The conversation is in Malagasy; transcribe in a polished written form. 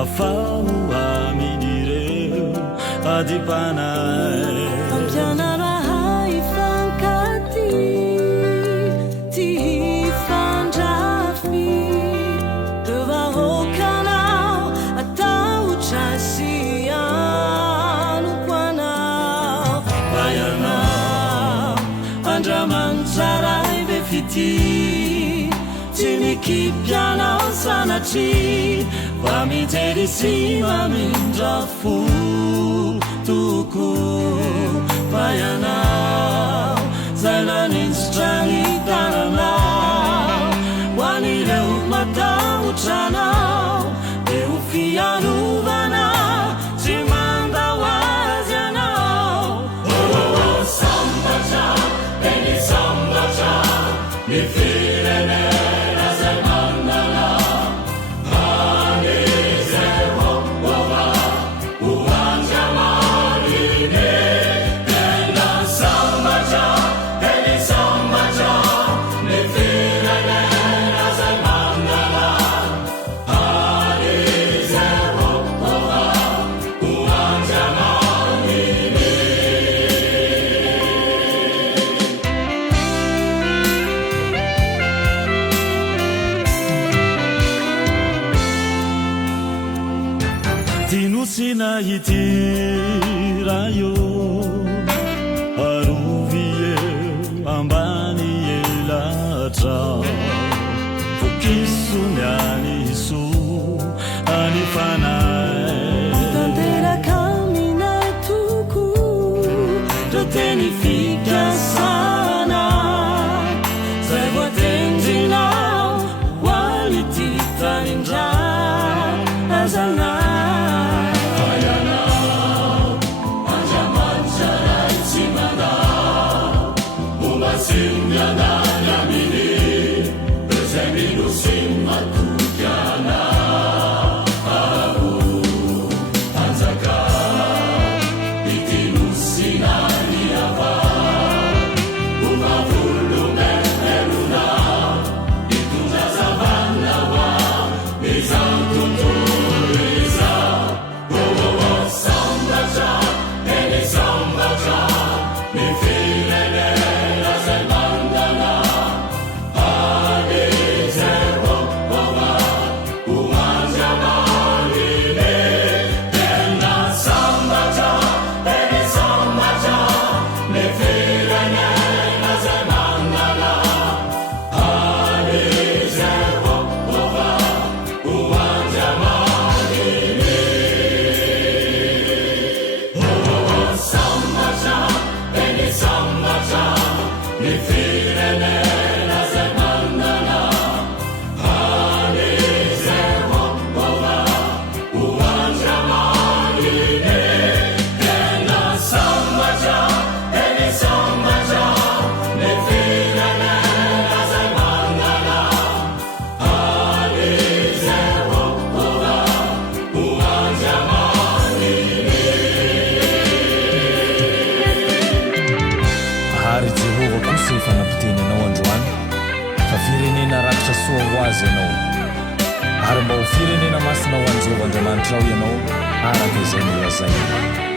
afao aminireo adipanay ampianarahay fankaty ty hifandrafy revahokanao atahotrasianoko anao bayanao andramanotraray ve fity tsy mikipyanao sanatry va mijery sy mamindrafo toko bayanao zay naninsitrany tananao hoanireo matahotranao de ho fianovanao tsy mandao azy anao sambatra eny sambatra ny firenena zay mandana sinahitirayo aruvie ambani elatra fokisony aniso anifanay tanterakamina toko roteny fikasana zay voatendrinao hoalititaindra azana fanapitenanao androany fa firenena rakitra soa ho azy ianao ary mba ho firenena masina ho anjeo andriamanitra ao ianao araka izay nolazaina